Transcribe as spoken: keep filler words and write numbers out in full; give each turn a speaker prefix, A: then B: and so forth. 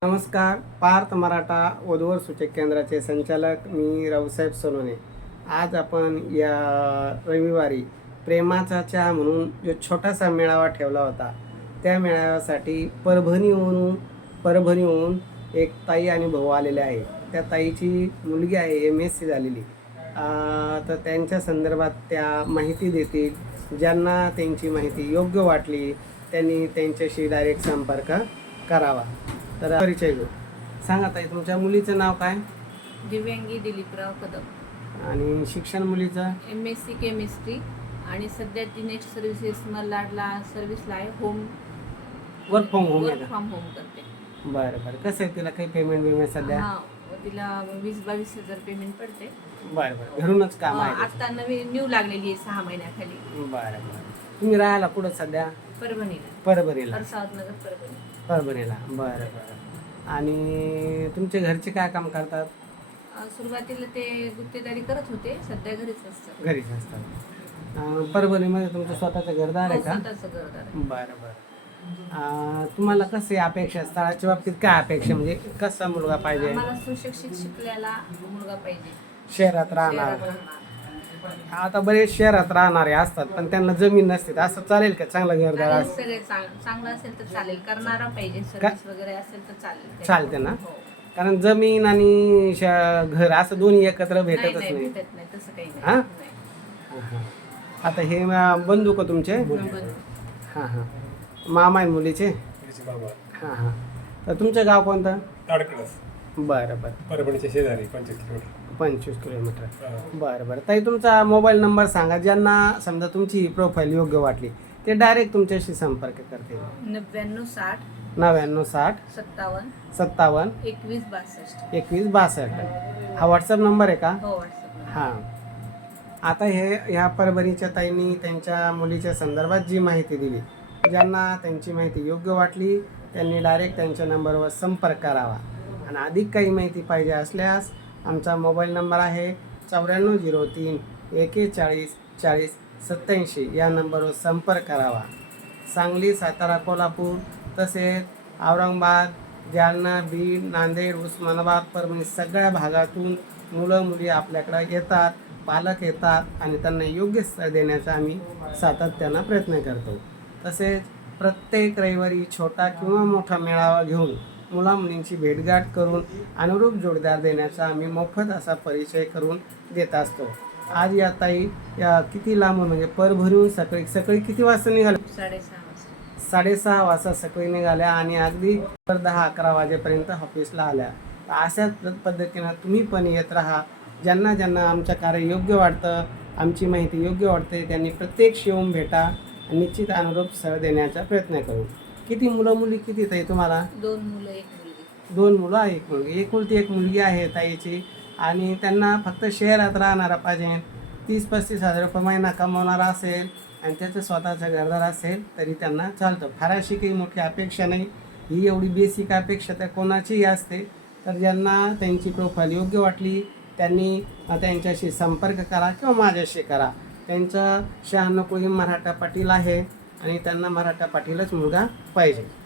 A: नमस्कार. पार्थ मराठा वधूवर सूचक केंद्राचे संचालक मी रावसाहेब सोनवणे. आज आपण या रविवारी प्रेमाचा चहा म्हणून जो छोटासा मेळावा ठेवला होता, त्या मेळाव्यासाठी परभणीहून परभणीहून एक ताई आणि भाऊ आलेले आहे. त्या ताईची मुलगी आहे एम एस सी झालेली. तर त्यांच्या संदर्भात त्या माहिती देतील. ज्यांना त्यांची माहिती योग्य वाटली त्यांनी त्यांच्याशी डायरेक्ट संपर्क करावा. तर परिचय घेऊ. सांगा ताई, तुमच्या मुलीचं नाव काय?
B: दिव्यांगी दिलीपराव कदम.
A: आणि शिक्षण मुलीचं?
B: M S C chemistry. आणि सध्या ती नेक्स्ट सर्व्हिसेस मलाडला सर्व्हिसला आहे. Home
A: work from home
B: work from home करते.
A: बरं बरं. कसं आहे, तिला काही पेमेंट बिमेंट सध्या?
B: हां, तिला वीस बावीस हजार पेमेंट पडते.
A: बरं बरं. घरूनच काम आहे?
B: आता नवीन न्यू लागलेली आहे सहा महिन्याखाली.
A: बरं बरं. तुम्ही राहायला कुठं सध्या?
B: परभणीला.
A: परभणीला.
B: नगर परभणी.
A: परभणीला. बरं बरं. आणि तुमचे घरचे काय काम करतात?
B: सुरुवातीला ते गुत्तेदारी करत होते, सध्या घरीच असतात.
A: घरीच असतात. परभणीमध्ये तुमचं स्वतःचं घरदार आहे का?
B: स्वतःचं घरदार आहे.
A: बरं बरं. तुम्हाला कसे अपेक्षा, स्थळाच्या बाबतीत काय अपेक्षा, म्हणजे कसा मुलगा पाहिजे?
B: मला सुशिक्षित शिकलेला मुलगा पाहिजे.
A: शहरात राहणार?
B: शहरात राहणार.
A: आता बरेच शहरात राहणारे असतात पण त्यांना जमीन नसते, असं चालेल का? चांगलं घरदार
B: चालेल,
A: असं
B: सगळे चांग- चांगलं असेल तर चालेल. करणारा पाहिजे, सर्व्हिस वगैरे असेल तर चालेल.
A: चालते ना?
B: हो.
A: कारण जमीन आणि श- घर असं दोन्ही एकत्र
B: नाही
A: भेटतच
B: नाही,
A: नाही.
B: भेटत नाही, तसं काही
A: हा?
B: नाही.
A: हां, हां. आता हे अं, बंधू का तुमचे?
B: बरं.
A: हां हां. मामा आहे मुलीचे? हां हां. तर तुमचं गाव कोणतं?
C: ताडकळस.
A: बरं बरं.
C: परभणीच्या शेजारी पंचवीस किलोमीटर.
A: पंचवीस किलोमीटर.
C: हा.
A: बरं बरं. ताई, तुमचा मोबाईल नंबर सांगा. ज्यांना समजा तुमची प्रोफाईल योग्य वाटली ते डायरेक्ट तुमच्याशी संपर्क करतील.
B: नव्याण्णव साठ
A: नव्याण्णव साठ
B: सत्तावन्न
A: सत्तावन्न
B: एकवीस बासष्ट.
A: एकवीस बासष्ट. हा व्हॉट्सअप नंबर आहे का?
B: हो, व्हॉट्सअप.
A: हां. आता हे ह्या परभणीच्या ताईंनी त्यांच्या मुलीच्या संदर्भात जी माहिती दिली, ज्यांना त्यांची माहिती योग्य वाटली त्यांनी डायरेक्ट त्यांच्या नंबरवर संपर्क करावा. आणि अधिक काही माहिती पाहिजे असल्यास आमचा मोबाईल नंबर आहे चौऱ्याण्णव झिरो तीन एकेचाळीस चाळीस सत्त्याऐंशी. या नंबरवर संपर्क करावा. सांगली, सातारा, कोल्हापूर तसेच औरंगाबाद, जालना, बीड, नांदेड, उस्मानाबाद, परभणी सगळ्या भागातून मुलं मुली आपल्याकडे येतात, पालक येतात आणि त्यांना योग्य स्थळ देण्याचा आम्ही सातत्यानं प्रयत्न करतो. तसेच प्रत्येक रविवारी छोटा किंवा मोठा मेळावा घेऊन मुला मुलींची भेटगाठ करून अनुरूप जोडीदार देण्याचा आम्ही मोफत असा परिचय करून देत असतो. आज या ताई या किती लांबून, म्हणजे परभणीहून सकाळी सकाळी किती वाजता निघाल्या?
B: साडेसहा वाजता.
A: साडेसहा वाजता सकाळी निघाल्या आणि अगदी दहा अकरा वाजेपर्यंत ऑफिसला आल्या. अशाच पद्धतीनं तुम्ही पण येत राहा. ज्यांना ज्यांना आमचं कार्य योग्य वाटतं, आमची माहिती योग्य वाटते, त्यांनी प्रत्यक्ष येऊन भेटा. निश्चित अनुरूप स्थळ देण्याचा प्रयत्न करू. किती मुलं मुली किती ताई तुम्हाला?
B: दोन मुलं एक मुलगी.
A: दोन मुलं एक मुलगी. एकुलती एक मुलगी आहे ताईची. आणि त्यांना फक्त शहरात राहणारा पाहिजे. तीस पस्तीस हजार रुपये महिना कमवणारा असेल आणि त्याचं स्वतःचं घरदार असेल तरी त्यांना चालतं. फार अशी काही मोठी अपेक्षा नाही. ही एवढी बेसिक अपेक्षा तर कोणाचीही असते. तर ज्यांना त्यांची प्रोफाईल योग्य वाटली त्यांनी त्यांच्याशी संपर्क करा किंवा माझ्याशी करा. त्यांचं शहाण्णव कोळी मराठा पाटील आहे आणि त्यांना मराठा पाटीलच मुलगा पाहिजे.